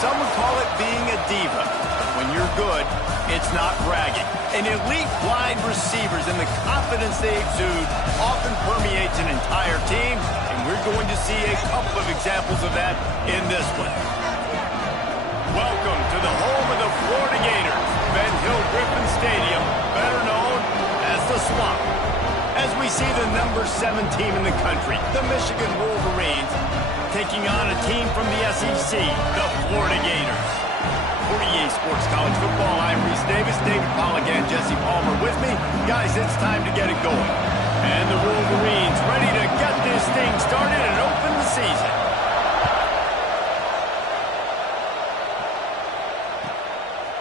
Some would call it being a diva. But when you're good, it's not bragging. And elite wide receivers and the confidence they exude often permeates an entire team, and we're going to see a couple of examples of that in this one. Welcome to the home of the Florida Gators, Ben Hill Griffin Stadium, better known as the Swamp. As we see the number 7 team in the country, the Michigan Wolverines, taking on a team from the SEC, the Florida Gators. For EA Sports College Football, I'm Reese Davis, David Pollack, and Jesse Palmer with me. Guys, it's time to get it going. And the Wolverines ready to get this thing started and open the season.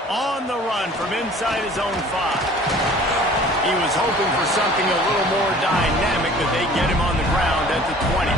On the run from inside his own 5. He was hoping for something a little more dynamic, but they get him on the ground at the 20.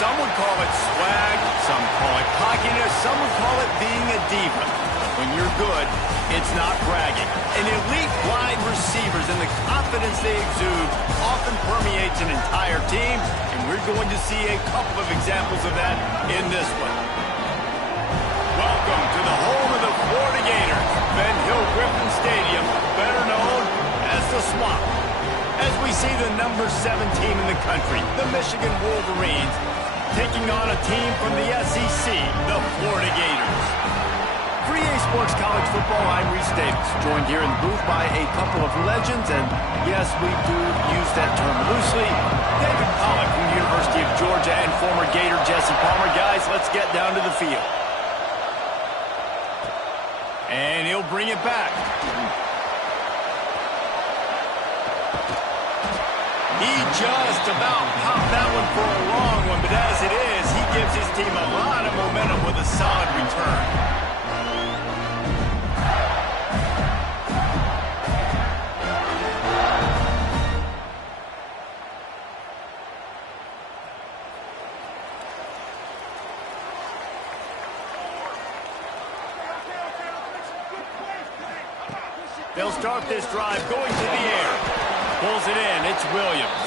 Some would call it swag, some call it cockiness, some would call it being a diva. But when you're good, it's not bragging. And elite wide receivers and the confidence they exude often permeates an entire team, and we're going to see a couple of examples of that in this one. Welcome to the home of the Florida Gators, Ben Hill Griffin Stadium, better known as the Swamp. As we see the number 7 team in the country, the Michigan Wolverines, taking on a team from the SEC, the Florida Gators. For EA Sports College Football, I'm Reese Davis, joined here in the booth by a couple of legends, and yes, we do use that term loosely. David Pollack from the University of Georgia and former Gator Jesse Palmer. Guys, let's get down to the field. And he'll bring it back. He just about popped that one for a long one, but as it is, he gives his team a lot of momentum with a solid return. They'll start this drive going to the air. Pulls it in. It's Williams.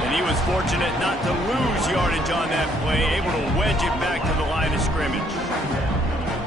And he was fortunate not to lose yardage on that play, able to wedge it back to the line of scrimmage.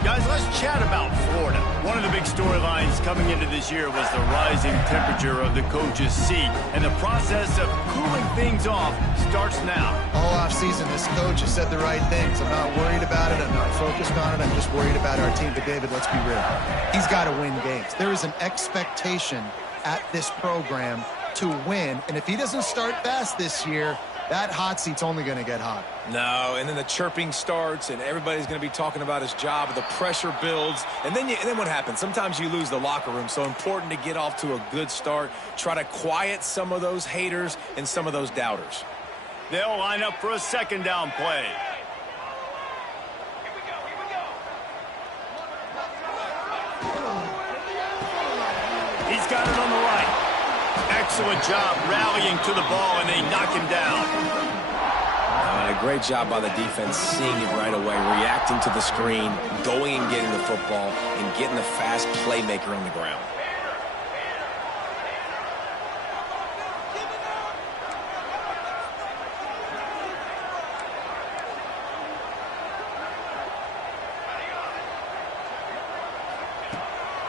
Guys, let's chat about Florida. One of the big storylines coming into this year was the rising temperature of the coach's seat. And the process of cooling things off starts now. All offseason, this coach has said the right things. I'm not worried about it. I'm not focused on it. I'm just worried about our team. But, David, let's be real. He's got to win games. There is an expectation at this program to win, and if he doesn't start fast this year, that hot seat's only going to get hot. No, and then the chirping starts, and everybody's going to be talking about his job. The pressure builds, and then what happens? Sometimes you lose the locker room. So important to get off to a good start. Try to quiet some of those haters and some of those doubters. They'll line up for a second down play. He's He's got it on the right. Excellent job rallying to the ball, and they knock him down. A great job by the defense, seeing it right away, reacting to the screen, going and getting the football, and getting the fast playmaker on the ground.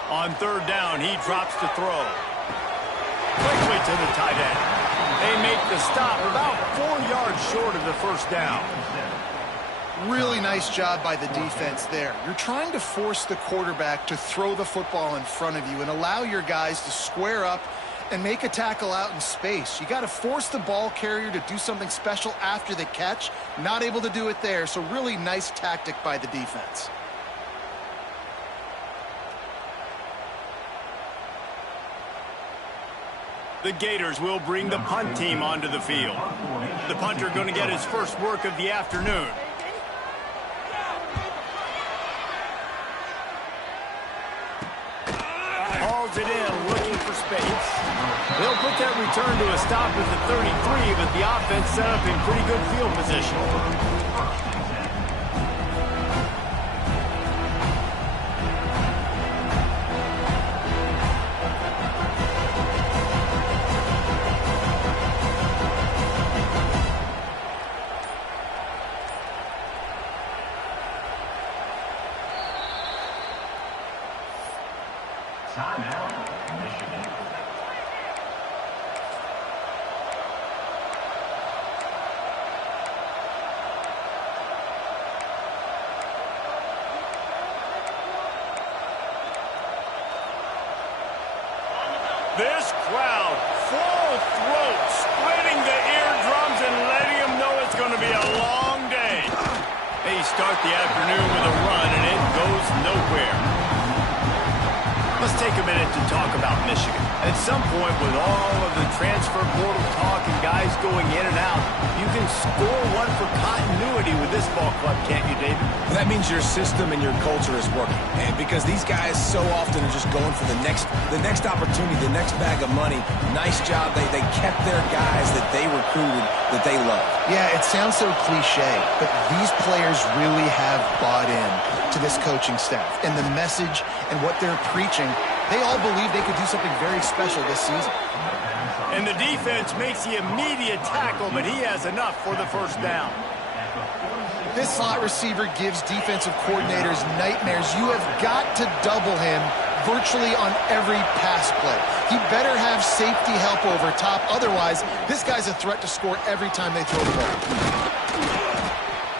On third down, he drops to throw. Quickly to the tight end. They make the stop about 4 yards short of the first down. Really nice job by the defense there. You're trying to force the quarterback to throw the football in front of you and allow your guys to square up and make a tackle out in space. You got to force the ball carrier to do something special after the catch. Not able to do it there, so really nice tactic by the defense. The Gators will bring the punt team onto the field. The punter going to get his first work of the afternoon. Hauls it in, looking for space. They'll put that return to a stop at the 33, but the offense set up in pretty good field position. This crowd, full throat, splitting the eardrums and letting them know it's going to be a long day. They start the afternoon with a run, and it goes nowhere. Let's take a minute to talk about Michigan. At some point, with all of the transfer portal talk and guys going in and out, you can score one for continuity with this ball club, can't you, David? That means your system and your culture is working. And because these guys so often are just going for the next opportunity, the next bag of money. Nice job. They kept their guys that they recruited, that they love. Yeah, it sounds so cliche, but these players really have bought in to this coaching staff and the message and what they're preaching. They all believe they could do something very special this season. And the defense makes the immediate tackle, but he has enough for the first down. This slot receiver gives defensive coordinators nightmares. You have got to double him virtually on every pass play. He better have safety help over top. Otherwise, this guy's a threat to score every time they throw the ball.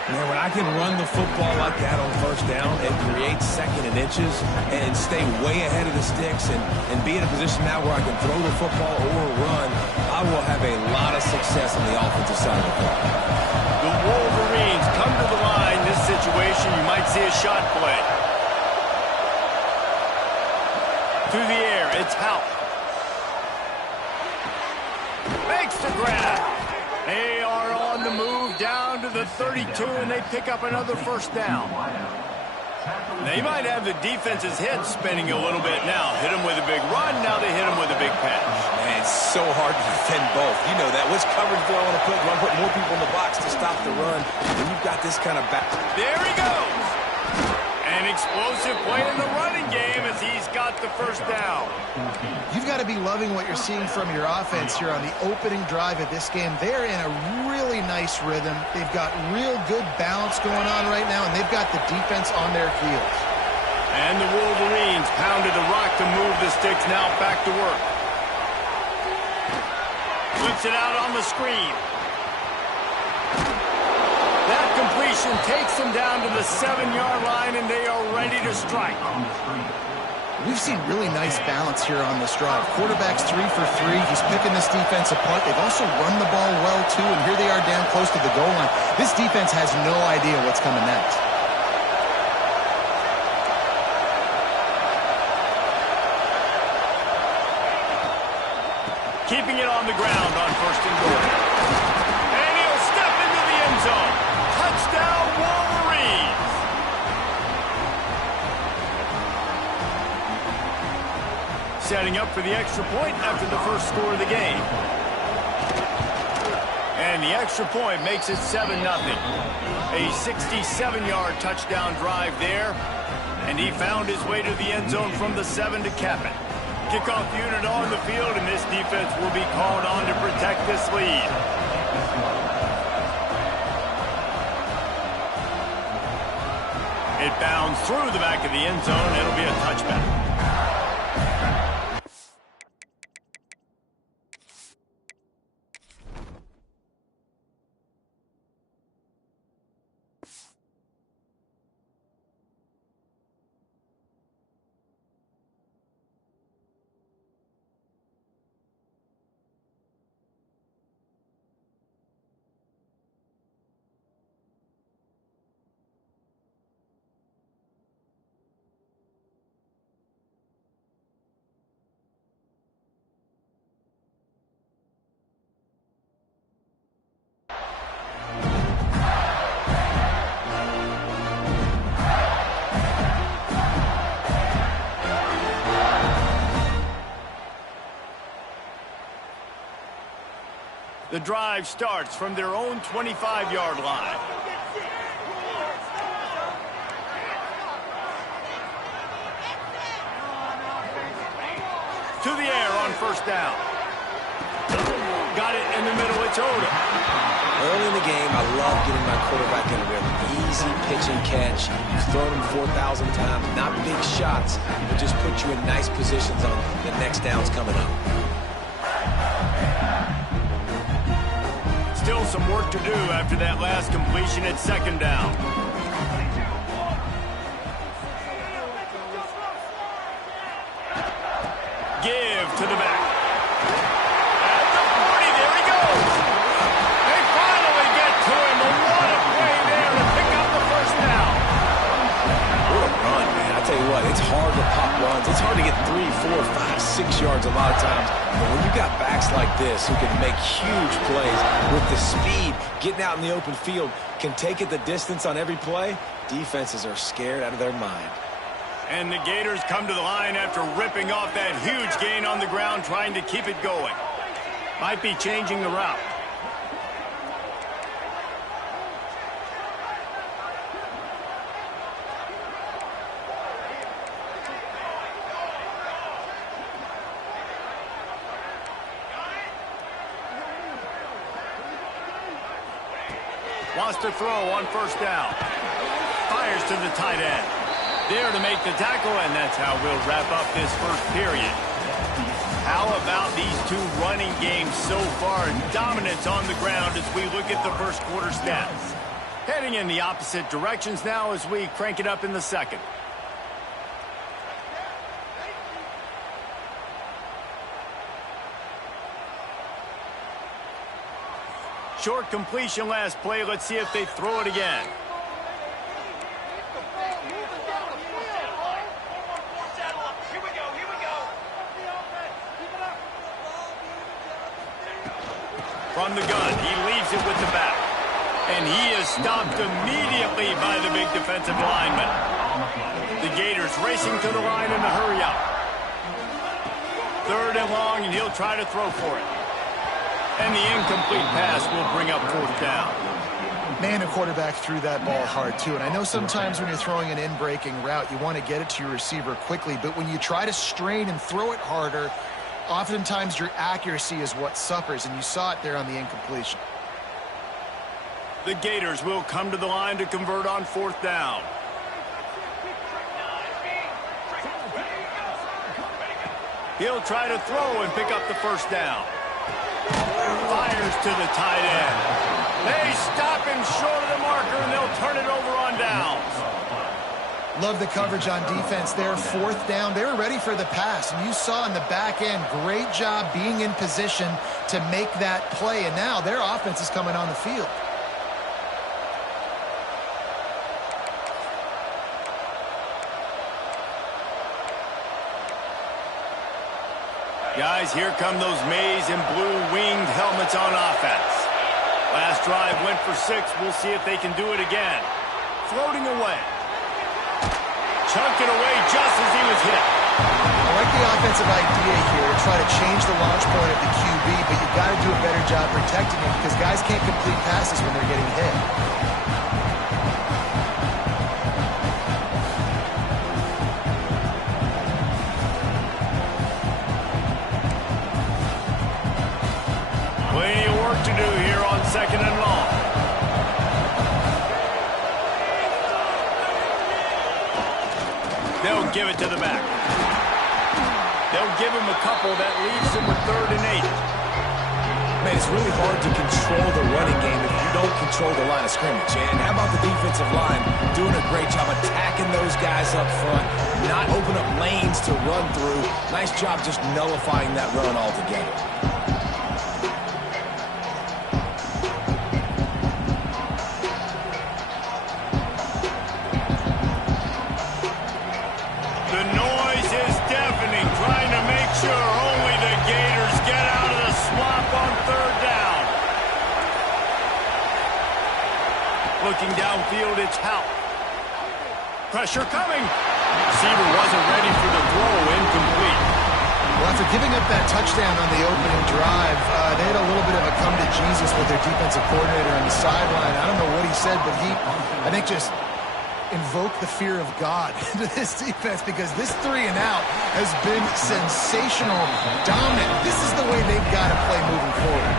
Man, when I can run the football like that on first down and create second and inches and stay way ahead of the sticks and be in a position now where I can throw the football or run, I will have a lot of success on the offensive side of the ball. The Wolverines come to the line. This situation, you might see a shot play. Through the air, it's Houck. Makes the grab. They are on the move down to the 32, and they pick up another first down. They might have the defense's head spinning a little bit now. Hit them with a big run, now they hit them with a big pass. Man, it's so hard to defend both. You know that. Which coverage do I want to put? Do I put more people in the box to stop the run? And you've got this kind of back. There he goes. An explosive play in the running game as he's got the first down. You've got to be loving what you're seeing from your offense here on the opening drive of this game. They're in a really nice rhythm. They've got real good balance going on right now, and they've got the defense on their heels. And the Wolverines pounded the rock to move the sticks, now back to work. Flips it out on the screen. That completion takes them down to the 7-yard line, and they are ready to strike. We've seen really nice balance here on this drive. Quarterback's 3 for 3. He's picking this defense apart. They've also run the ball well, too, and here they are down close to the goal line. This defense has no idea what's coming next. Keeping it on the ground on first and goal. And he'll step into the end zone. Touchdown, Wolverines. setting up for the extra point after the first score of the game. And the extra point makes it 7-0. A 67-yard touchdown drive there. And he found his way to the end zone from the 7 to cap it. Kickoff unit on the field, and this defense will be called on to protect this lead. It bounds through the back of the end zone. It'll be a touchback. The drive starts from their own 25-yard line. To the air on first down. Got it in the middle. It's Odom. Early in the game, I love getting my quarterback in a rhythm. Easy pitch and catch. You've thrown him 4,000 times. Not big shots, but just put you in nice positions on the next downs coming up. Still some work to do after that last completion at second down. Give to the back. At the 40, there he goes. They finally get to him. A lot of play there to pick up the first down. What a run, man. I tell you what, it's hard to pop runs. It's hard to get 3, 4, 5, 6 yards a lot of times. But when you got backs like this who can make huge plays with the speed, getting out in the open field, can take it the distance on every play, defenses are scared out of their mind. And the Gators come to the line after ripping off that huge gain on the ground, trying to keep it going. Might be changing the route. Wants to throw on first down. Fires to the tight end. There to make the tackle, and that's how we'll wrap up this first period. How about these two running games so far? Dominance on the ground as we look at the first quarter stats. Heading in the opposite directions now as we crank it up in the second. Short completion last play. Let's see if they throw it again. From the gun, he leaves it with the back. And he is stopped immediately by the big defensive lineman. The Gators racing to the line in a hurry up. 3rd and long, and he'll try to throw for it. And the incomplete pass will bring up 4th down. Man, a quarterback threw that ball hard, too. And I know sometimes when you're throwing an in-breaking route, you want to get it to your receiver quickly. But when you try to strain and throw it harder, oftentimes your accuracy is what suffers. And you saw it there on the incompletion. The Gators will come to the line to convert on 4th down. He'll try to throw and pick up the first down. Fires to the tight end. They stop him short of the marker, and they'll turn it over on downs. Love the coverage on defense there. 4th down. They were ready for the pass, and you saw in the back end, great job being in position to make that play. And now their offense is coming on the field. Guys, here come those maize and blue winged helmets on offense. Last drive went for 6. We'll see if they can do it again. Floating away. Chunked it away just as he was hit. I like the offensive idea here to try to change the launch point of the QB, but you've got to do a better job protecting him because guys can't complete passes when they're getting hit. Plenty of work to do here on 2nd and long. They'll give it to the back. They'll give him a couple that leaves him with 3rd and 8. Man, it's really hard to control the running game if you don't control the line of scrimmage. And how about the defensive line doing a great job attacking those guys up front, not open up lanes to run through. Nice job just nullifying that run altogether. The noise is deafening, trying to make sure only the Gators get out of the swamp on 3rd down. Looking downfield, it's Howe. Pressure coming. Receiver wasn't ready for the throw, incomplete. Well, after giving up that touchdown on the opening drive, they had a little bit of a come to Jesus with their defensive coordinator on the sideline. I don't know what he said, but he, I think, just invoked the fear of God into this defense because this 3 and out has been sensational, dominant. This is the way they've got to play moving forward.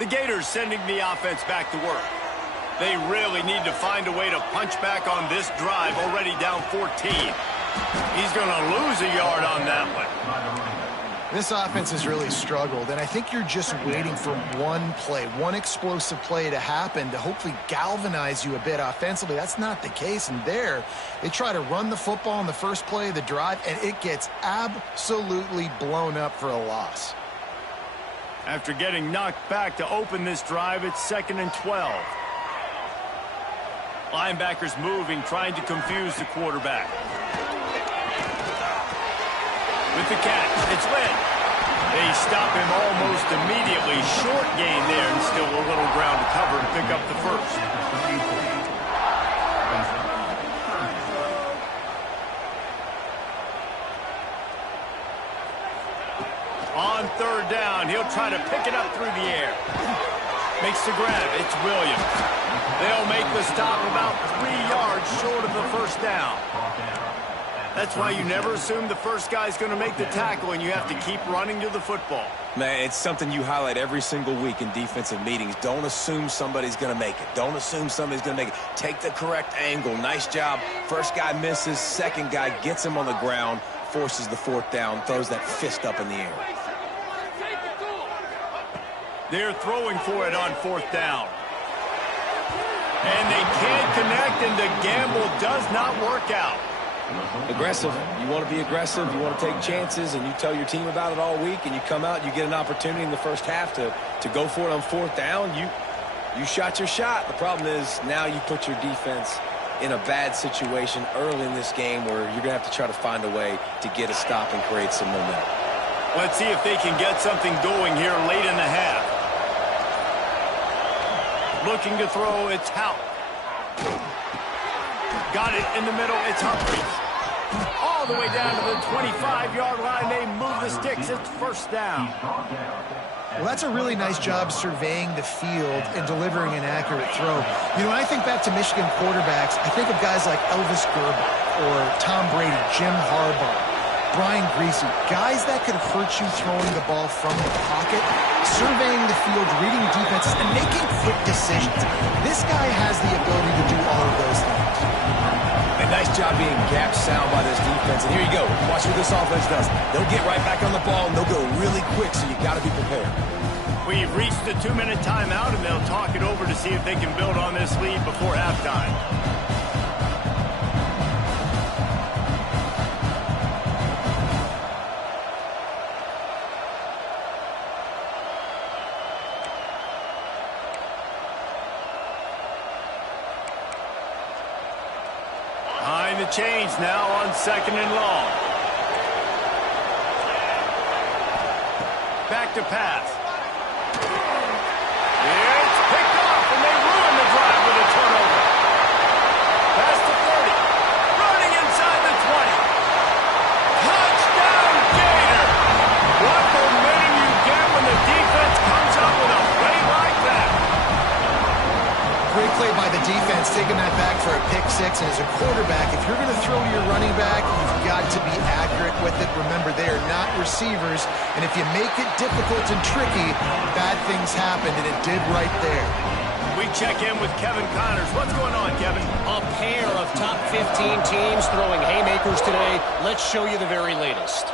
The Gators sending the offense back to work. They really need to find a way to punch back on this drive, already down 14. He's going to lose a yard on that one. This offense has really struggled, and I think you're just waiting for one play, one explosive play to happen to hopefully galvanize you a bit offensively. That's not the case, and there, they try to run the football in the first play of the drive, and it gets absolutely blown up for a loss. After getting knocked back to open this drive, it's 2nd and 12. Linebackers moving, trying to confuse the quarterback. With the catch, it's Lynn. They stop him almost immediately. Short gain there, and still a little ground to cover to pick up the first. On 3rd down, he'll try to pick it up through the air. Makes the grab. It's Williams. They'll make the stop about 3 yards short of the first down. That's why you never assume the first guy's going to make the tackle, and you have to keep running to the football. Man, it's something you highlight every single week in defensive meetings. Don't assume somebody's going to make it. Don't assume somebody's going to make it. Take the correct angle. Nice job. First guy misses. Second guy gets him on the ground, forces the 4th down, throws that fist up in the air. They're throwing for it on 4th down. And they can't connect, and the gamble does not work out. Aggressive. You want to be aggressive. You want to take chances, and you tell your team about it all week, and you come out and you get an opportunity in the first half to go for it on 4th down. You shot your shot. The problem is now you put your defense in a bad situation early in this game where you're going to have to try to find a way to get a stop and create some momentum. Let's see if they can get something going here late in the half. Looking to throw, it's Howe. Got it in the middle, it's Humphries. All the way down to the 25-yard line, they move the sticks, it's 1st down. Well, that's a really nice job surveying the field and delivering an accurate throw. You know, when I think back to Michigan quarterbacks, I think of guys like Elvis Gerber or Tom Brady, Jim Harbaugh, Brian Griese, guys that could hurt you throwing the ball from the pocket, surveying the field, reading defenses, and making quick decisions. This guy has the ability to do all of those things. A nice job being gap sound by this defense. And here you go. Watch what this offense does. They'll get right back on the ball, and they'll go really quick, so you got to be prepared. We've reached the 2-minute timeout, and they'll talk it over to see if they can build on this lead before halftime. Behind the chains now on 2nd and long. Back to pass. It's picked off, and they ruin the drive with a turnover. Pass to 30. Running inside the 20. Touchdown, Gator! What momentum you get when the defense comes up with a play like that. Great play by the defense, taking that back for a pick six. And as a quarterback, if you're going to throw to your running back, you've got to be accurate with it. Remember, they are not receivers. And if you make it difficult and tricky, bad things happen, and it did right there. We check in with Kevin Connors. What's going on, Kevin? A pair of top 15 teams throwing haymakers today. Let's show you the very latest.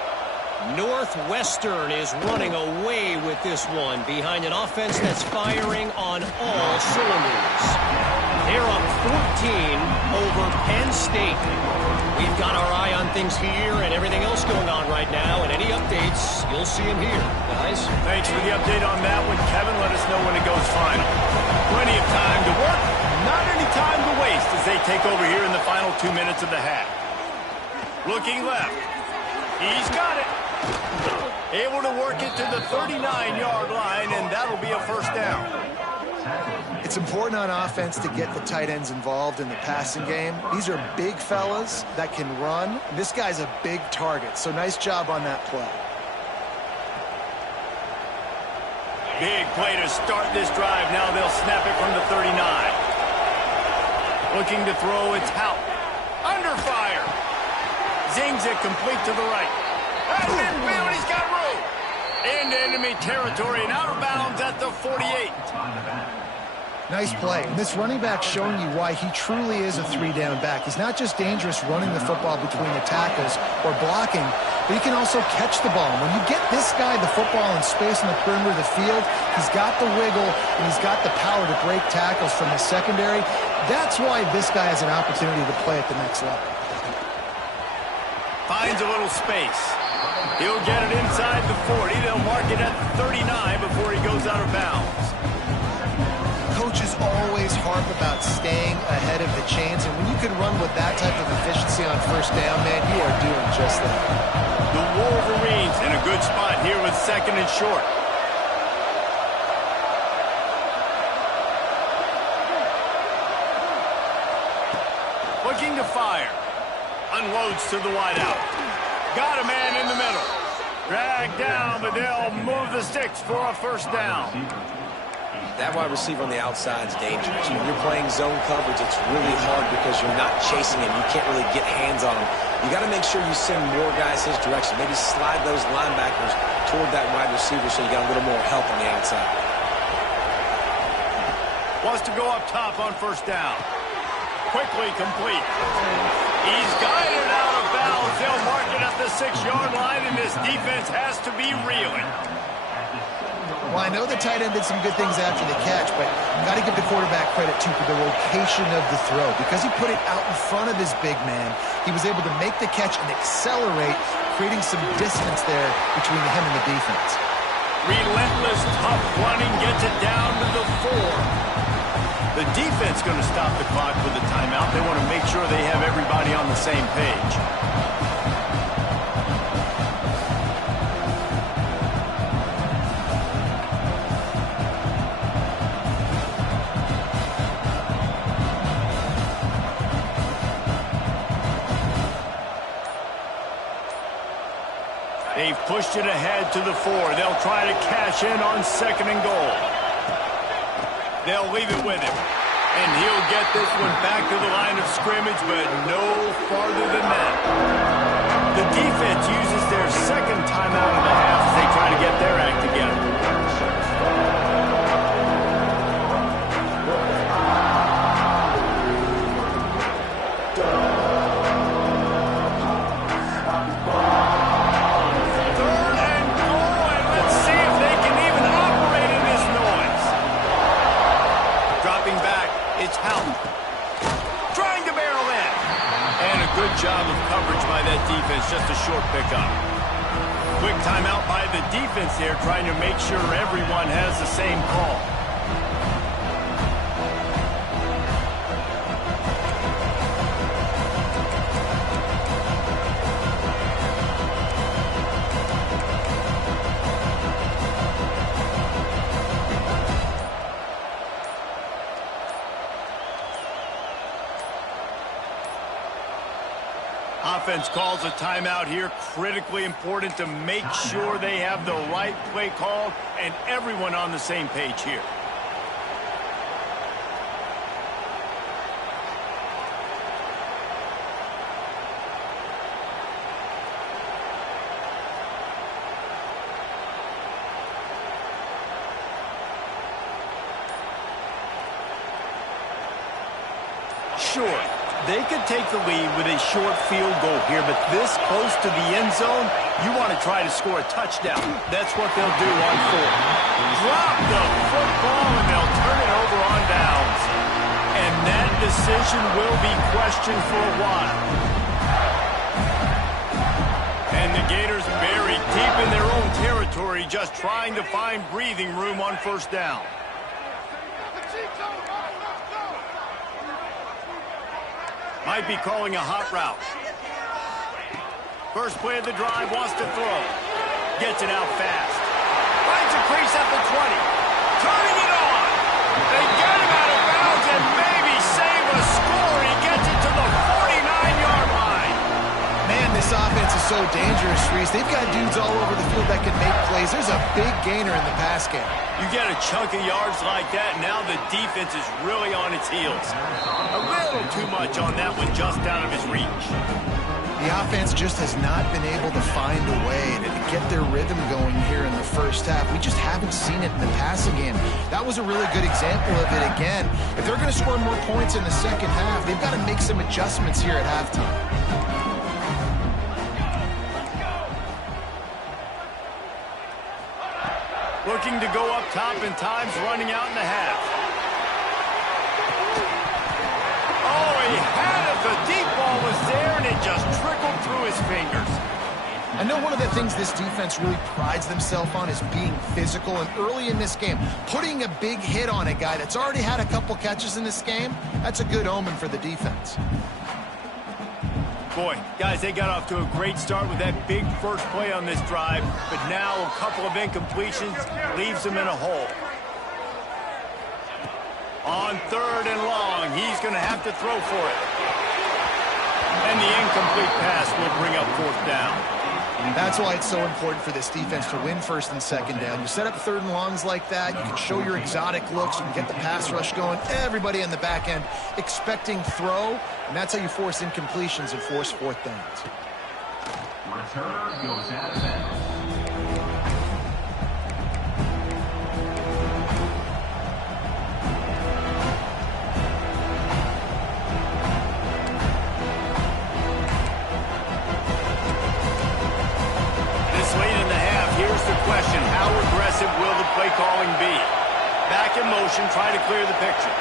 Northwestern is running away with this one behind an offense that's firing on all cylinders. They're up 14 over Penn State. We've got our eye on things here and everything else going on right now, and any updates, you'll see them here, guys. Thanks for the update on that one, Kevin. Let us know when it goes final. Plenty of time to work, not any time to waste as they take over here in the final 2 minutes of the half. Looking left. He's got it. Able to work it to the 39-yard line, and that'll be a first down. It's important on offense to get the tight ends involved in the passing game. These are big fellas that can run. This guy's a big target, so nice job on that play. Big play to start this drive. Now they'll snap it from the 39. Looking to throw, it's Hout. Under fire. Zings it complete to the right. That's midfield, he's got room. Into enemy territory and out of bounds at the 48. Nice play. And this running back showing you why he truly is a three-down back. He's not just dangerous running the football between the tackles or blocking, but he can also catch the ball. When you get this guy the football in space in the perimeter of the field, he's got the wiggle and he's got the power to break tackles from the secondary. That's why this guy has an opportunity to play at the next level. Finds a little space. He'll get it inside the 40. They'll mark it at the 39 before he goes out of bounds. Coaches always harp about staying ahead of the chains, and when you can run with that type of efficiency on first down, man, you are doing just that. The Wolverines in a good spot here with second and short. Looking to fire. Unloads to the wideout. Got a man in the middle. Dragged down, but they'll move the sticks for a first down. That wide receiver on the outside is dangerous. When you're playing zone coverage, it's really hard because you're not chasing him. You can't really get hands on him. You got to make sure you send more guys his direction. Maybe slide those linebackers toward that wide receiver so you got a little more help on the outside. Wants to go up top on first down. Quickly complete. He's guided out of bounds. They'll mark it at the 6-yard line, and this defense has to be reeling. Well, I know the tight end did some good things after the catch, but you got to give the quarterback credit, too, for the location of the throw. Because he put it out in front of his big man, he was able to make the catch and accelerate, creating some distance there between him and the defense. Relentless, tough running gets it down to the 4. The defense going to stop the clock with a timeout. They want to make sure they have everybody on the same page. They've pushed it ahead to the 4. They'll try to cash in on second and goal. They'll leave it with him. And he'll get this one back to the line of scrimmage, but no farther than that. The defense uses their second timeout of the half as they try to get their act together. Trying to barrel in. And a good job of coverage by that defense. Just a short pickup. Quick timeout by the defense there, trying to make sure everyone has the same call. offense calls a timeout here. Critically important to make sure they have the right play called and everyone on the same page here. Sure, they could take the lead with a short field goal here, but this close to the end zone, you want to try to score a touchdown. That's what they'll do on fourth. Drop the football, and they'll turn it over on downs. And that decision will be questioned for a while. And the Gators buried deep in their own territory, just trying to find breathing room on first down. Might be calling a hot route. First play of the drive, wants to throw. Gets it out fast. Finds a crease at the 20. Turning it on. They get him out of bounds and maybe save a score. He gets it to the 49-yard line. Man, this offense is so dangerous, Reese. They've got dudes all over the field that can make plays. There's a big gainer in the pass game. You get a chunk of yards like that, now the defense is really on its heels. A little too much on that one, just out of his reach. The offense just has not been able to find a way to get their rhythm going here in the first half. We just haven't seen it in the passing game. That was a really good example of it again. If they're going to score more points in the second half, they've got to make some adjustments here at halftime. Looking to go up top, and time's running out in the half. Oh, he had it. The deep ball was there, and it just trickled through his fingers. I know one of the things this defense really prides themselves on is being physical, and early in this game, putting a big hit on a guy that's already had a couple catches in this game, that's a good omen for the defense. Boy, guys, they got off to a great start with that big first play on this drive, but now a couple of incompletions leaves them in a hole. On third and long, he's going to have to throw for it. And the incomplete pass will bring up fourth down. That's why it's so important for this defense to win first and second down. You set up third and longs like that, you can show your exotic looks, you can get the pass rush going, everybody in the back end expecting throw, and that's how you force incompletions and force fourth downs. Return goes out of bounds. Here's the question, how aggressive will the play calling be? Back in motion, try to clear the picture.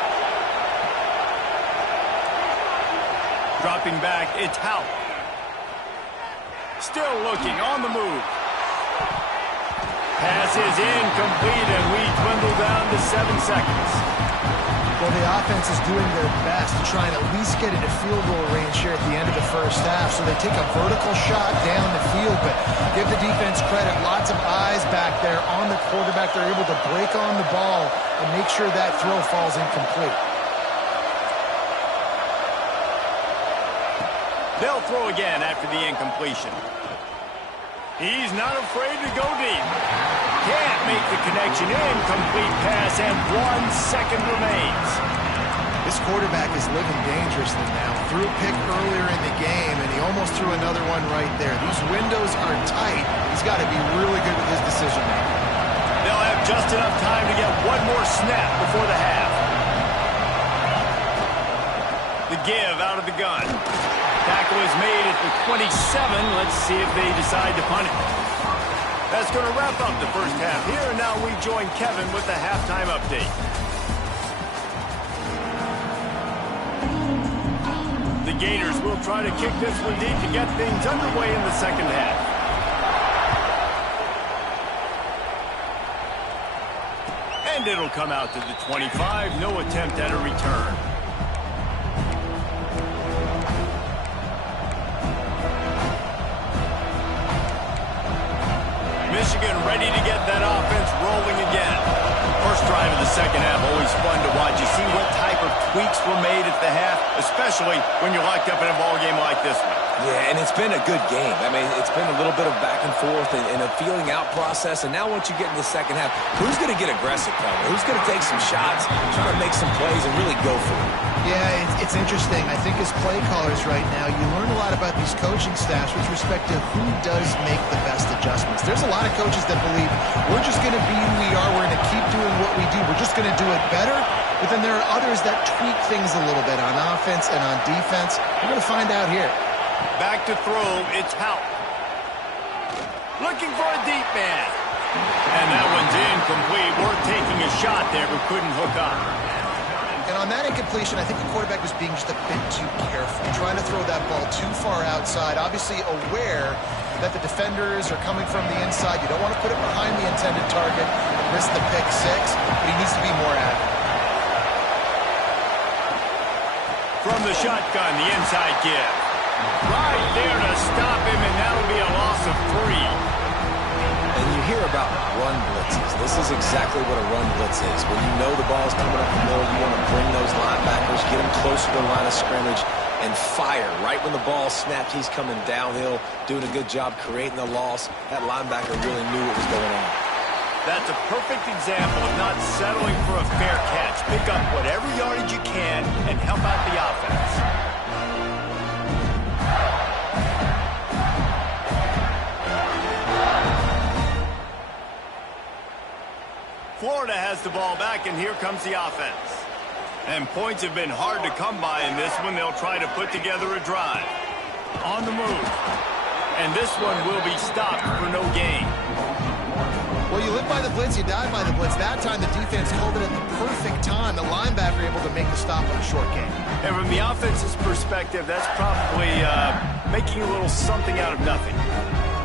Dropping back, it's Howe. Still looking, on the move. Pass is incomplete, and we dwindle down to 7 seconds. Well, the offense is doing their best to try and at least get into field goal range here at the end of the first half. So they take a vertical shot down the field, but give the defense credit. Lots of eyes back there on the quarterback. They're able to break on the ball and make sure that throw falls incomplete. They'll throw again after the incompletion. He's not afraid to go deep. Can't make the connection. Incomplete pass, and 1 second remains. This quarterback is living dangerously now. Threw a pick earlier in the game, and he almost threw another one right there. These windows are tight. He's got to be really good with his decision-making. They'll have just enough time to get one more snap before the half. The give out of the gun. Tackle is made at the 27. Let's see if they decide to punt it. That's going to wrap up the first half here, and now we join Kevin with the halftime update. The Gators will try to kick this one deep to get things underway in the second half. And it'll come out to the 25. No attempt at a return. Michigan ready to get that offense rolling again. First drive of the second half, always fun to watch. You see what type of tweaks were made at the half, especially when you're locked up in a ball game like this one. Yeah, and it's been a good game. I mean, it's been a little bit of back and forth and a feeling out process. And now once you get in the second half, who's going to get aggressive, Pelmer? Who's going to take some shots, try to make some plays, and really go for it? Yeah, it's interesting. I think as play callers right now, you learn a lot about these coaching staffs with respect to who does make the best adjustments. There's a lot of coaches that believe we're just going to be who we are. We're going to keep doing what we do. We're just going to do it better. But then there are others that tweak things a little bit on offense and on defense. We're going to find out here. Back to throw, it's Hout. Looking for a deep man. And that one's incomplete. Worth taking a shot there, but couldn't hook up. And on that incompletion, I think the quarterback was being just a bit too careful, trying to throw that ball too far outside, obviously aware that the defenders are coming from the inside. You don't want to put it behind the intended target and risk the pick six, but he needs to be more accurate. From the shotgun, the inside give. Right there to stop him, and that'll be a loss of 3. And you hear about run blitzes. This is exactly what a run blitz is. When you know the ball's coming up the middle, you want to bring those linebackers, get them closer to the line of scrimmage, and fire. Right when the ball snapped, he's coming downhill, doing a good job creating the loss. That linebacker really knew what was going on. That's a perfect example of not settling for a fair catch. Pick up whatever yardage you can and help out the offense. Florida has the ball back, and here comes the offense. And points have been hard to come by in this one. They'll try to put together a drive. On the move. And this one will be stopped for no gain. Well, you live by the blitz, you die by the blitz. That time the defense called it at the perfect time. The linebacker able to make the stop on a short gain. And from the offense's perspective, that's probably making a little something out of nothing.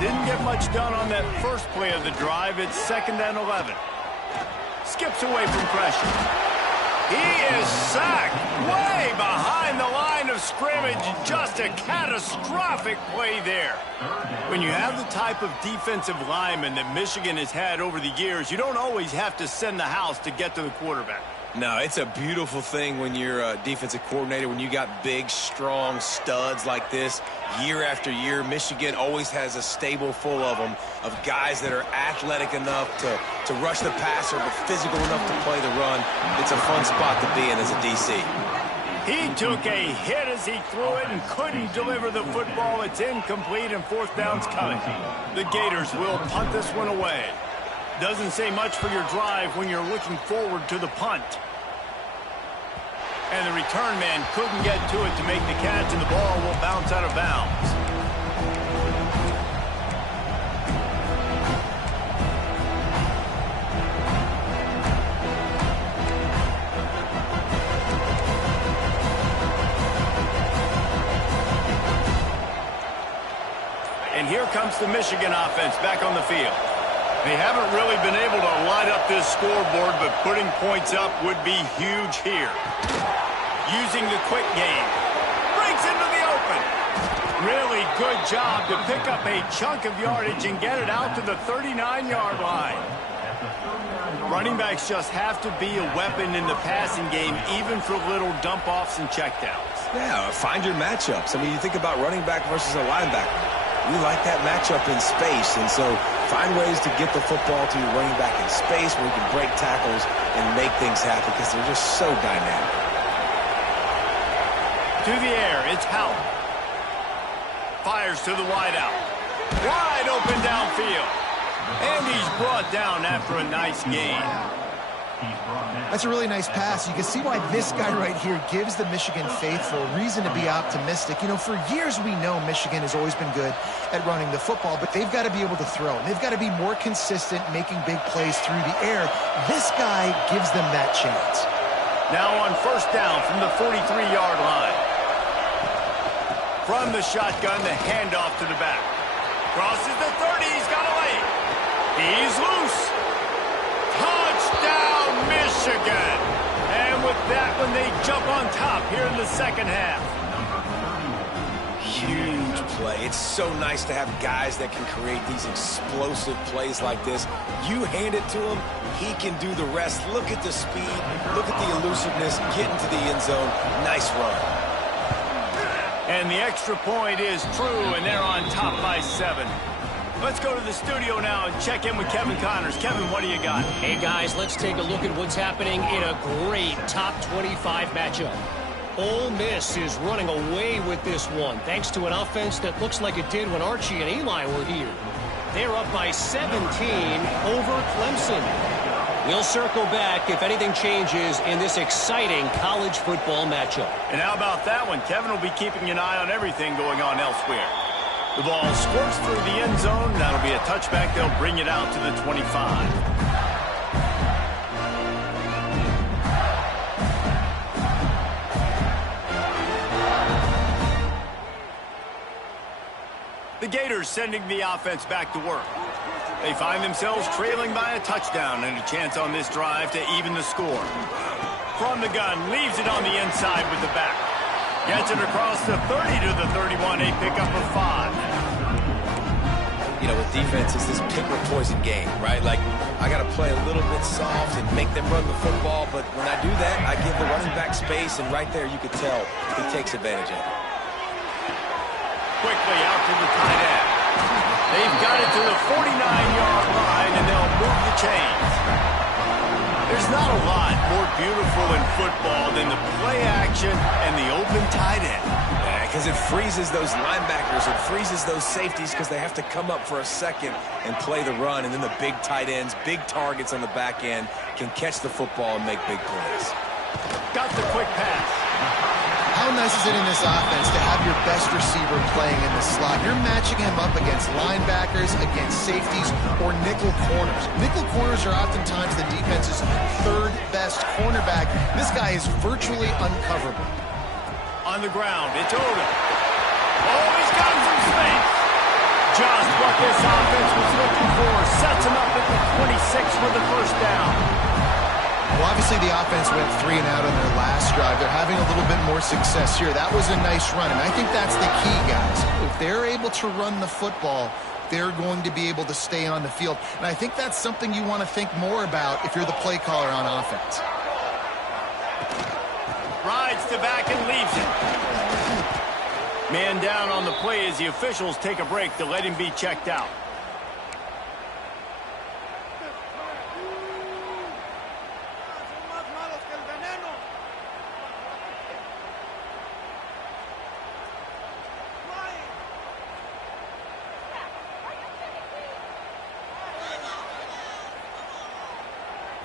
Didn't get much done on that first play of the drive. It's 2nd and 11. Skips away from pressure. He is sacked way behind the line of scrimmage. Just a catastrophic play there. When you have the type of defensive lineman that Michigan has had over the years, you don't always have to send the house to get to the quarterback. No, it's a beautiful thing when you're a defensive coordinator, when you got big, strong studs like this. Year after year, Michigan always has a stable full of them, of guys that are athletic enough to rush the passer, but physical enough to play the run. It's a fun spot to be in as a DC. He took a hit as he threw it and couldn't deliver the football. It's incomplete, and 4th down's coming. The Gators will punt this one away. Doesn't say much for your drive when you're looking forward to the punt. And the return man couldn't get to it to make the catch, and the ball will bounce out of bounds. And here comes the Michigan offense back on the field. They haven't really been able to light up this scoreboard, but putting points up would be huge here. Using the quick game. Breaks into the open. Really good job to pick up a chunk of yardage and get it out to the 39-yard line. Running backs just have to be a weapon in the passing game, even for little dump-offs and checkdowns. Yeah, find your matchups. I mean, you think about running back versus a linebacker. We like that matchup in space, and so find ways to get the football to your running back in space where you can break tackles and make things happen because they're just so dynamic. To the air, it's Hout. Fires to the wideout. Wide open downfield. And he's brought down after a nice gain. That's a really nice pass. You can see why this guy right here gives the Michigan faithful reason to be optimistic. You know, for years we know Michigan has always been good at running the football, but they've got to be able to throw. And they've got to be more consistent making big plays through the air. This guy gives them that chance. Now on 1st down from the 43-yard line. From the shotgun, the handoff to the back. Crosses the 30, he's got a lane. He's loose. Touchdown, Michigan. And with that one, they jump on top here in the 2nd half. Huge play. It's so nice to have guys that can create these explosive plays like this. You hand it to him, he can do the rest. Look at the speed. Look at the elusiveness. Get into the end zone. Nice run. And the extra point is true, and they're on top by 7. Let's go to the studio now and check in with Kevin Connors. Kevin, what do you got? Hey, guys, let's take a look at what's happening in a great top 25 matchup. Ole Miss is running away with this one, thanks to an offense that looks like it did when Archie and Eli were here. They're up by 17 over Clemson. We'll circle back if anything changes in this exciting college football matchup. And how about that one? Kevin will be keeping an eye on everything going on elsewhere. The ball squirts through the end zone. That'll be a touchback. They'll bring it out to the 25. The Gators sending the offense back to work. They find themselves trailing by a touchdown and a chance on this drive to even the score. From the gun, leaves it on the inside with the back. Gets it across the 30 to the 31, a pickup of 5. You know, with defense, it's this pick or poison game, right? Like, I got to play a little bit soft and make them run the football, but when I do that, I give the running back space, and right there you could tell he takes advantage of it. Quickly out to the tight end. They've got it to the 49-yard line, and they'll move the chains. There's not a lot more beautiful in football than the play action and the open tight end. Yeah, because it freezes those linebackers. It freezes those safeties because they have to come up for a second and play the run, and then the big tight ends, big targets on the back end can catch the football and make big plays. Got the quick pass. How nice is it in this offense to have your best receiver playing in the slot? You're matching him up against linebackers, against safeties, or nickel corners. Nickel corners are oftentimes the defense's third best cornerback. This guy is virtually uncoverable. On the ground, it's Odom. Oh, he's got some space. Just what this offense was looking for. Sets him up at the 26 for the first down. Well, obviously the offense went 3 and out on their last drive. They're having a little bit more success here. That was a nice run, and I think that's the key, guys. If they're able to run the football, they're going to be able to stay on the field. And I think that's something you want to think more about if you're the play caller on offense. Rides to back and leaves it. Man down on the play as the officials take a break to let him be checked out.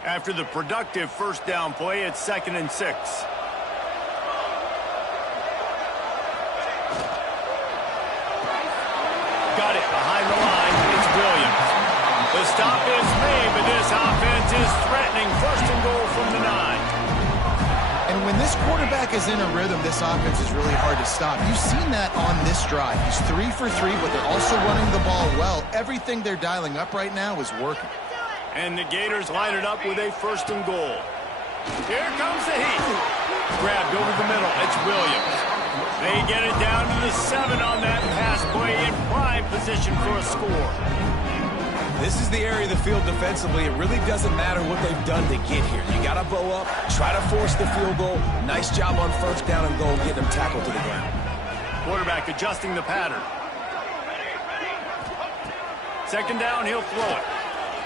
After the productive first down play, it's 2nd and 6. Got it behind the line. It's Williams. The stop is made, but this offense is threatening. 1st and goal from the 9. And when this quarterback is in a rhythm, this offense is really hard to stop. You've seen that on this drive. He's 3 for 3, but they're also running the ball well. Everything they're dialing up right now is working. And the Gators line it up with a 1st and goal. Here comes the heat. Grabbed over the middle. It's Williams. They get it down to the 7 on that pass play in prime position for a score. This is the area of the field defensively. It really doesn't matter what they've done to get here. You got to bow up, try to force the field goal. Nice job on 1st down and goal, getting them tackled to the ground. Quarterback adjusting the pattern. 2nd down, he'll throw it.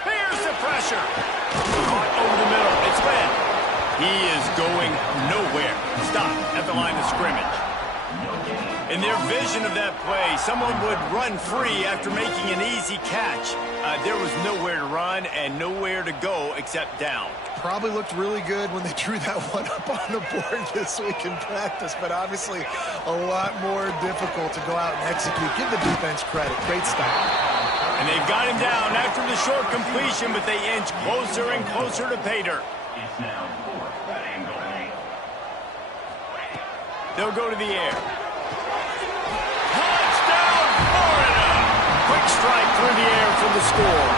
Here's the pressure. Caught over the middle. It's Ben. He is going nowhere. Stop at the line of scrimmage. In their vision of that play, someone would run free after making an easy catch. There was nowhere to run and nowhere to go except down. Probably looked really good when they drew that one up on the board this week in practice, but obviously a lot more difficult to go out and execute. Give the defense credit. Great stop. And they've got him down after the short completion, but they inch closer and closer to pay dirt. It's now 4th and goal. They'll go to the air. Touchdown, Florida! Quick strike through the air for the score.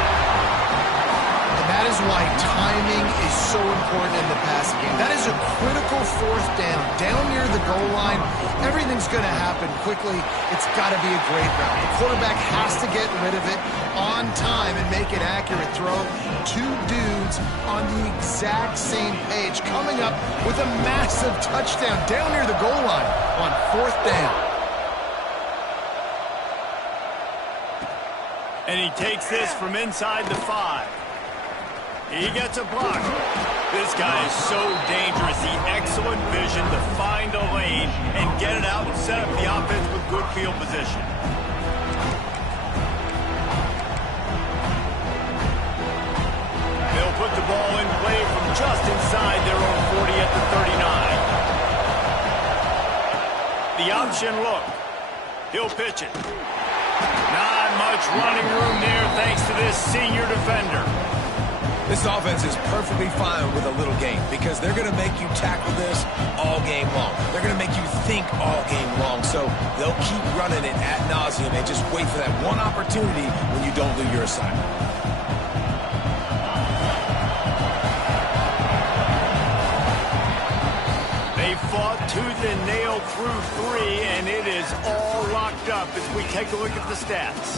And that is why timing is so important in the passing game. That is a critical 4th down. Down near the goal line, everything's going to happen quickly. It's got to be a great route. The quarterback has to get rid of it on time and make an accurate throw. 2 dudes on the exact same page, coming up with a massive touchdown down near the goal line on 4th down. And he takes this from inside the 5. He gets a block. This guy is so dangerous. He excellent vision to find a lane and get it out and set up the offense with good field position. They'll put the ball in play from just inside their own 40 at the 39. The option look. He'll pitch it. Not much running room there thanks to this senior defender. This offense is perfectly fine with a little game because they're going to make you tackle this all game long. They're going to make you think all game long. So they'll keep running it ad nauseum and just wait for that one opportunity when you don't do your assignment. They fought tooth and nail through 3, and it is all locked up as we take a look at the stats.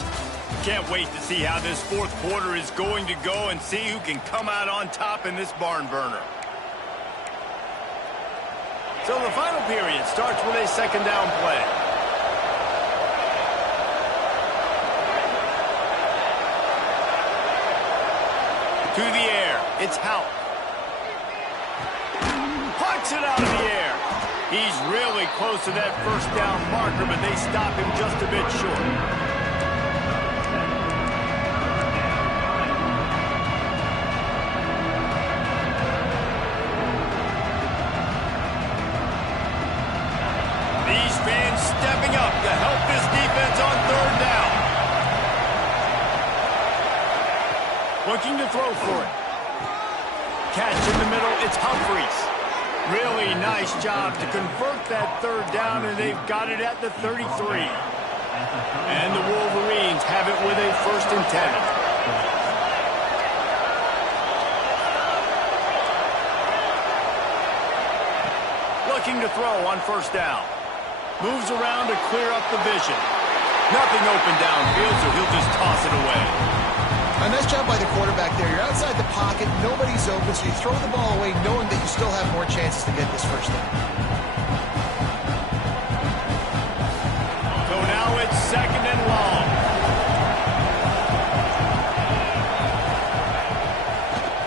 Can't wait to see how this fourth quarter is going to go and see who can come out on top in this barn burner. So the final period starts with a second down play. To the air, it's Houck. Pucks it out of the air. He's really close to that first down marker, but they stop him just a bit short. Stepping up to help this defense on third down. Looking to throw for it. Catch in the middle, it's Humphries. Really nice job to convert that third down, and they've got it at the 33. And the Wolverines have it with a 1st and 10. Looking to throw on first down. Moves around to clear up the vision. Nothing open downfield, so he'll just toss it away. A nice job by the quarterback there. You're outside the pocket, nobody's open, so you throw the ball away knowing that you still have more chances to get this first down. So now it's second and long.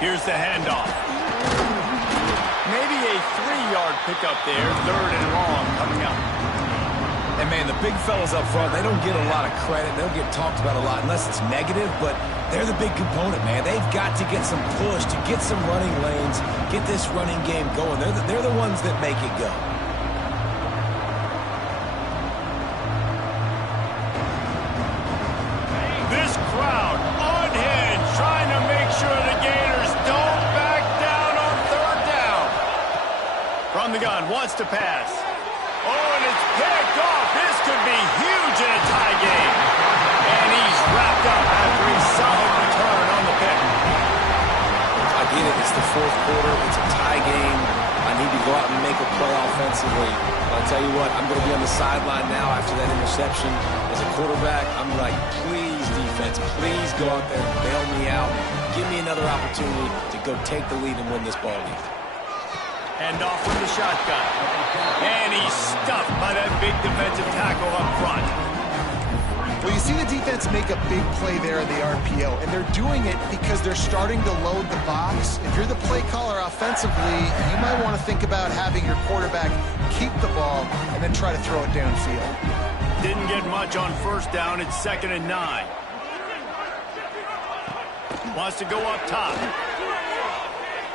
Here's the handoff. Maybe a 3-yard pickup there, third and long coming up. And, man, the big fellas up front, they don't get a lot of credit. They don't get talked about a lot unless it's negative, but they're the big component, man. They've got to get some push, to get some running lanes, get this running game going. They're the ones that make it go. This crowd unhinged, trying to make sure the Gators don't back down on third down. From the gun, wants to pass. Oh, and it's picked off. This could be huge in a tie game. And he's wrapped up after a solid return on the pick. I get it. It's the fourth quarter. It's a tie game. I need to go out and make a play offensively. But I'll tell you what, I'm going to be on the sideline now after that interception. As a quarterback, I'm like, please, defense, please go out there and bail me out. Give me another opportunity to go take the lead and win this ball game. Hand off from the shotgun. And he's stuffed by that big defensive tackle up front. Well, you see the defense make a big play there in the RPO, and they're doing it because they're starting to load the box. If you're the play caller offensively, you might want to think about having your quarterback keep the ball and then try to throw it downfield. Didn't get much on first down. It's 2nd and 9. Wants to go up top.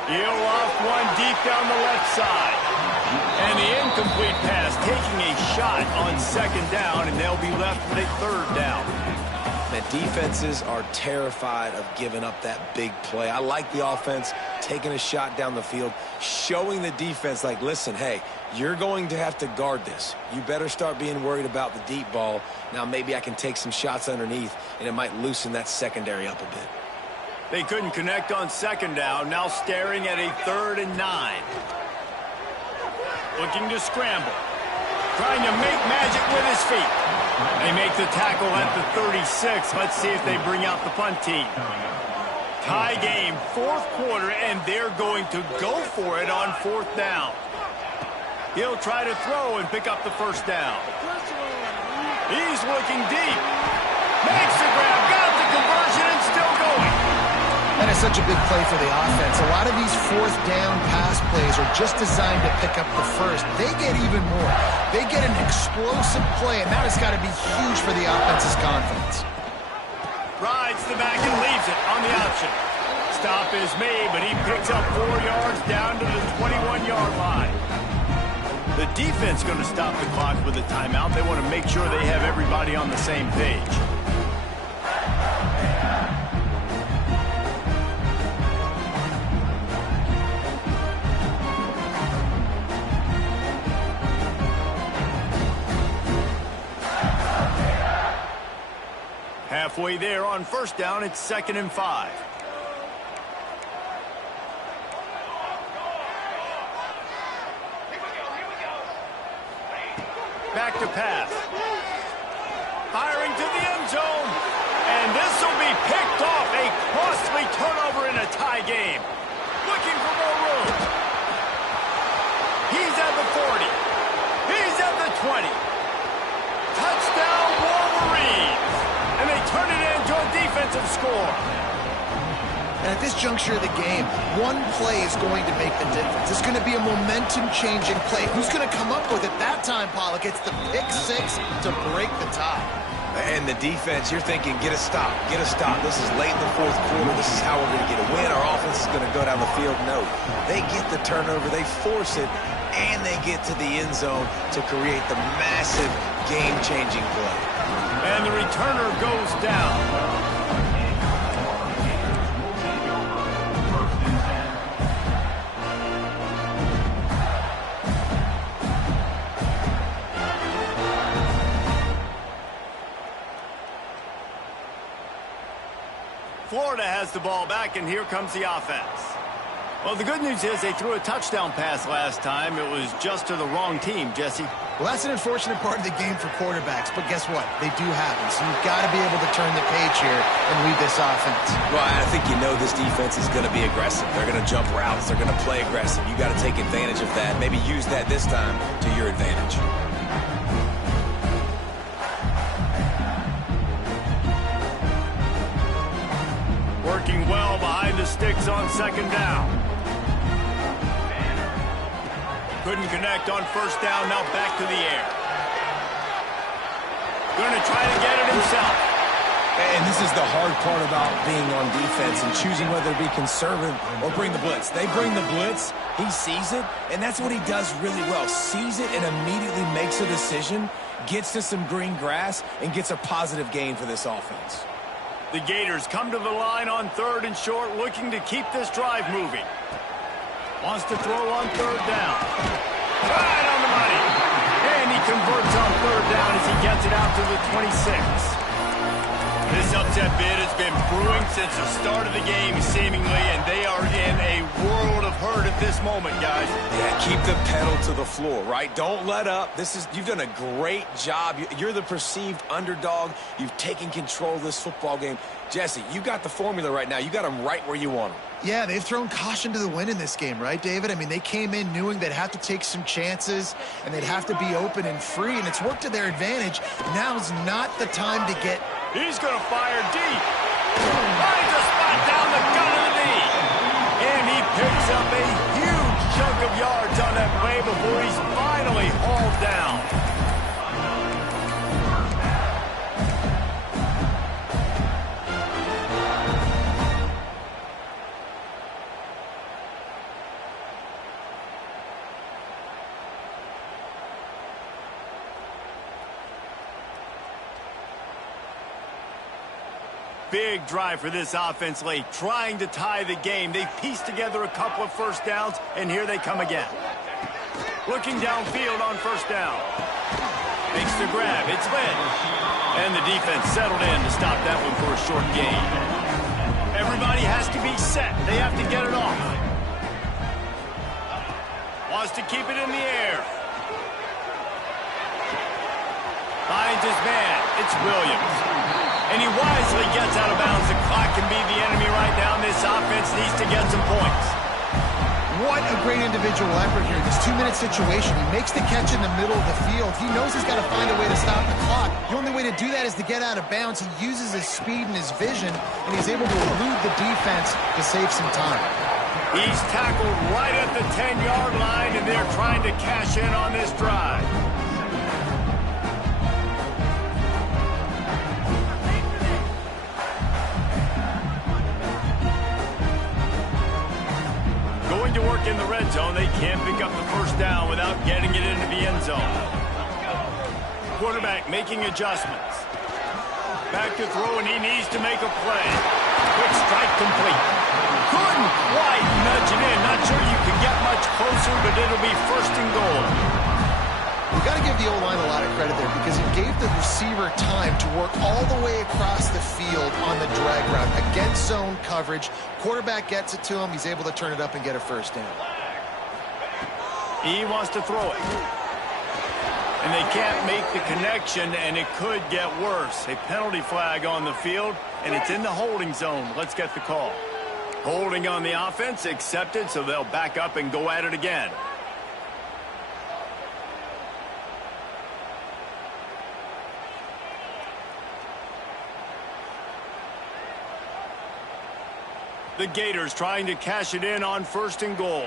He'll off one deep down the left side. And the incomplete pass taking a shot on 2nd down, and they'll be left with a 3rd down. Man, defenses are terrified of giving up that big play. I like the offense taking a shot down the field, showing the defense like, listen, hey, you're going to have to guard this. You better start being worried about the deep ball. Now maybe I can take some shots underneath, and it might loosen that secondary up a bit. They couldn't connect on 2nd down, now staring at a 3rd and 9. Looking to scramble. Trying to make magic with his feet. They make the tackle at the 36. Let's see if they bring out the punt team. Tie game, 4th quarter, and they're going to go for it on 4th down. He'll try to throw and pick up the 1st down. He's looking deep. Makes the grab, got the such a big play for the offense. A lot of these fourth down pass plays are just designed to pick up the first. They get even more. They get an explosive play, and that has got to be huge for the offense's confidence. Rides the back and leaves it on the option. Stop is made, but he picks up 4 yards down to the 21-yard line. The defense going to stop the clock with a timeout. They want to make sure they have everybody on the same page. Halfway there on first down, it's 2nd and 5. Back to pass. Firing to the end zone. And this will be picked off. A costly turnover in a tie game. Looking for more room. He's at the 40. He's at the 20. Touchdown Wolverines. And they turn it into a defensive score. And at this juncture of the game, one play is going to make the difference. It's going to be a momentum-changing play. Who's going to come up with it that time, Pollock? It's the pick six to break the tie. And the defense, you're thinking, get a stop, get a stop. This is late in the fourth quarter. This is how we're going to get a win. Our offense is going to go down the field. No, they get the turnover, they force it, and they get to the end zone to create the massive game-changing play. And the returner goes down. Florida has the ball back, and here comes the offense. Well, the good news is they threw a touchdown pass last time. It was just to the wrong team, Jesse. Well, that's an unfortunate part of the game for quarterbacks, but guess what? They do happen, so you've got to be able to turn the page here and lead this offense. Well, I think you know this defense is going to be aggressive. They're going to jump routes. They're going to play aggressive. You got to take advantage of that. Maybe use that this time to your advantage. Working well behind the sticks on 2nd down. Couldn't connect on first down, now back to the air. Going to try to get it himself. And this is the hard part about being on defense and choosing whether to be conservative or bring the blitz. They bring the blitz, he sees it, and that's what he does really well. Sees it and immediately makes a decision, gets to some green grass, and gets a positive gain for this offense. The Gators come to the line on 3rd and short, looking to keep this drive moving. Wants to throw on 3rd down. Right on the money. And he converts on 3rd down as he gets it out to the 26. This upset bid has been brewing since the start of the game, seemingly, and they are in a world of hurt at this moment, guys. Yeah, keep the pedal to the floor, right? Don't let up. You've done a great job. You're the perceived underdog. You've taken control of this football game. Jesse, you got the formula right now. You got them right where you want them. Yeah, they've thrown caution to the wind in this game, right, David? I mean, they came in knowing they'd have to take some chances, and they'd have to be open and free, and it's worked to their advantage. Now's not the time to get... He's going to fire deep. Finds a spot down the gun of the knee. And he picks up a huge chunk of yards on that play before he's finally hauled down. Big drive for this offense late, trying to tie the game. They pieced together a couple of first downs, and here they come again. Looking downfield on first down. Makes the grab. It's lit. And the defense settled in to stop that one for a short gain. Everybody has to be set. They have to get it off. Wants to keep it in the air. Finds his man. It's Williams. And he wisely gets out of bounds. The clock can be the enemy right now, and this offense needs to get some points. What a great individual effort here. This 2-minute situation. He makes the catch in the middle of the field. He knows he's got to find a way to stop the clock. The only way to do that is to get out of bounds. He uses his speed and his vision, and he's able to elude the defense to save some time. He's tackled right at the 10-yard line, and they're trying to cash in on this drive. Going to work in the red zone, they can't pick up the first down without getting it into the end zone. Quarterback making adjustments. Back to throw, and he needs to make a play. Quick strike complete. Couldn't quite nudge it in. Not sure you can get much closer, but it'll be first and goal. You got to give the O-line a lot of credit there because he gave the receiver time to work all the way across the field on the drag route against zone coverage. Quarterback gets it to him. He's able to turn it up and get a first down. He wants to throw it. And they can't make the connection, and it could get worse. A penalty flag on the field, and it's in the holding zone. Let's get the call. Holding on the offense, accepted, so they'll back up and go at it again. The Gators trying to cash it in on first and goal.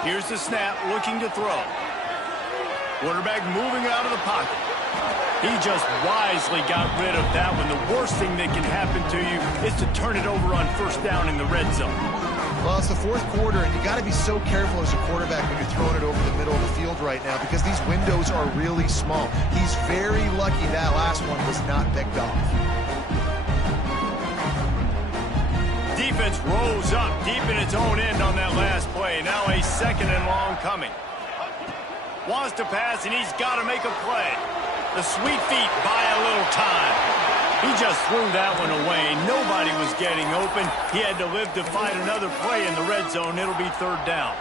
Here's the snap, looking to throw. Quarterback moving out of the pocket. He just wisely got rid of that one. The worst thing that can happen to you is to turn it over on first down in the red zone. Well, it's the fourth quarter, and you got to be so careful as a quarterback when you're throwing it over the middle of the field right now because these windows are really small. He's very lucky that last one was not picked off. Defense rose up deep in its own end on that last play. Now a second and long coming. Wants to pass, and he's got to make a play. The sweet feet buy a little time. He just threw that one away. Nobody was getting open. He had to live to find another play in the red zone. It'll be third down.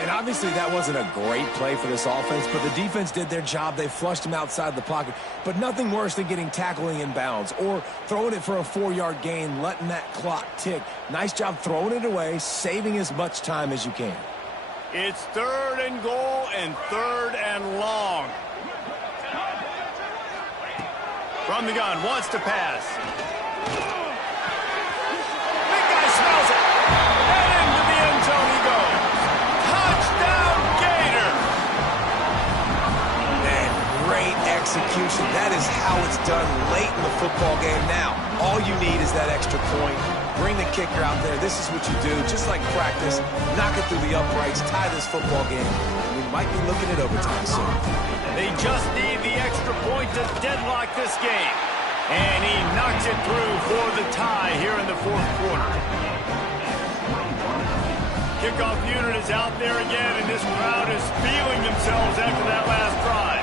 And obviously that wasn't a great play for this offense, but the defense did their job. They flushed him outside the pocket. But nothing worse than getting tackling in bounds or throwing it for a 4-yard gain, letting that clock tick. Nice job throwing it away, saving as much time as you can. It's third and goal and third and long. From the gun, wants to pass. Big guy smells it. And into the end zone he goes. Touchdown, Gator! Man, great execution. That is how it's done late in the football game. Now, all you need is that extra point. Bring the kicker out there. This is what you do. Just like practice, knock it through the uprights, tie this football game. We might be looking at overtime soon. They just need the extra point to deadlock this game. And he knocks it through for the tie here in the fourth quarter. Kickoff unit is out there again, and this crowd is feeling themselves after that last drive.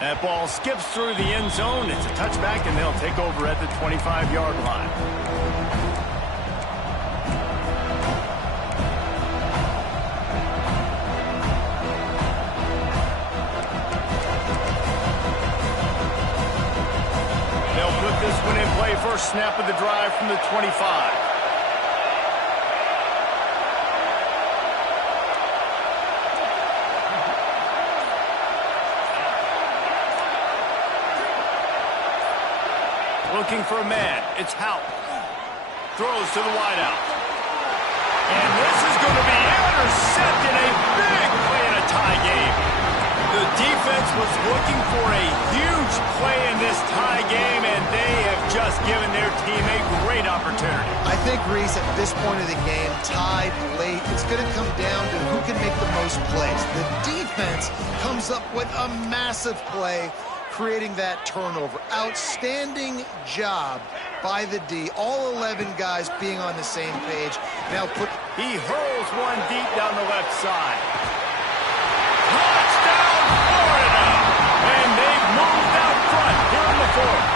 That ball skips through the end zone. It's a touchback, and they'll take over at the 25-yard line. They'll put this one in play. First snap of the drive from the 25. Looking for a man. It's Hout. Throws to the wideout. And this is going to be intercepted. A big play in a tie game. The defense was looking for a huge play in this tie game, and they have just given their team a great opportunity. I think, Reese, at this point of the game, tied late, it's going to come down to who can make the most plays. The defense comes up with a massive play, creating that turnover. Outstanding job by the D. All 11 guys being on the same page. Now he hurls one deep down the left side. Touchdown, Florida! And they've moved out front here in the fourth.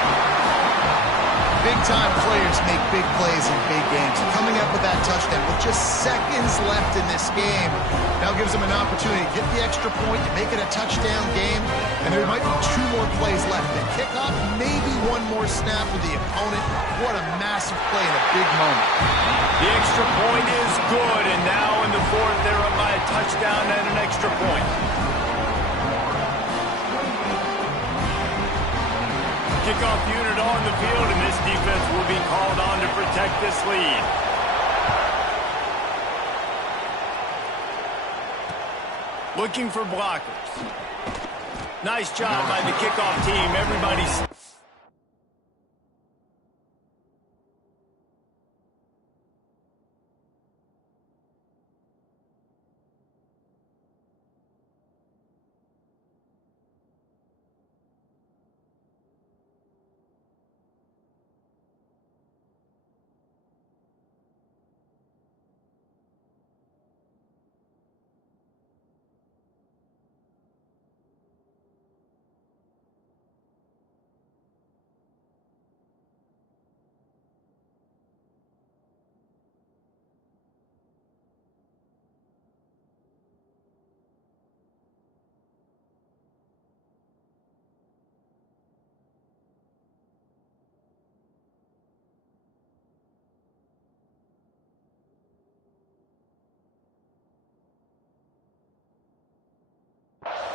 Big-time players make big plays in big games. Coming up with that touchdown with just seconds left in this game. Now gives them an opportunity to get the extra point, to make it a touchdown game, and there might be 2 more plays left. The kickoff, maybe 1 more snap with the opponent. What a massive play in a big moment. The extra point is good, and now in the 4th, they're up by a touchdown and an extra point. Kickoff unit on the field, and this defense will be called on to protect this lead. Looking for blockers. Nice job by the kickoff team. Everybody's...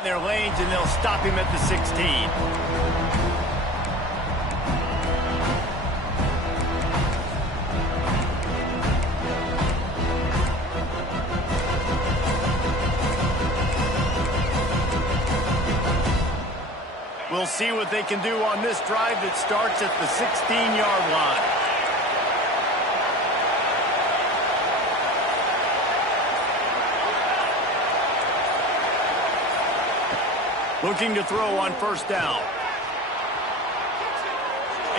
their lanes, and they'll stop him at the 16. We'll see what they can do on this drive that starts at the 16-yard line. Looking to throw on 1st down.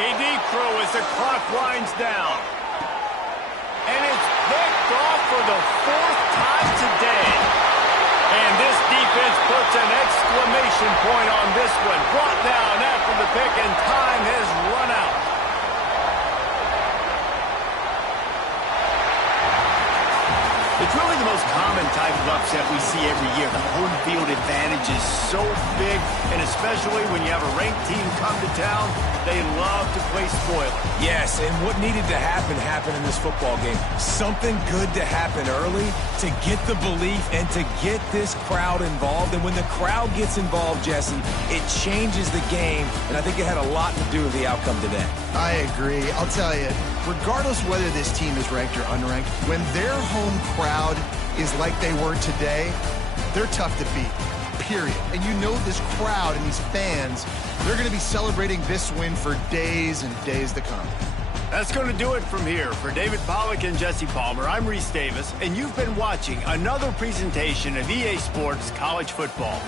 A deep throw as the clock winds down. And it's picked off for the 4th time today. And this defense puts an exclamation point on this one. Brought down after the pick, and time has run out. It's really the most common type of upset we see every year. The home field advantage is so big, and especially when you have a ranked team come to town, they love to play spoiler. Yes, and what needed to happen happened in this football game. Something good to happen early to get the belief and to get this crowd involved. And when the crowd gets involved, Jesse, it changes the game, and I think it had a lot to do with the outcome today. I agree. I'll tell you, regardless whether this team is ranked or unranked, when their home crowd is like they were today, they're tough to beat, period. And you know this crowd and these fans, they're going to be celebrating this win for days and days to come. That's going to do it from here. For David Pollack and Jesse Palmer, I'm Reese Davis, and you've been watching another presentation of EA Sports College Football.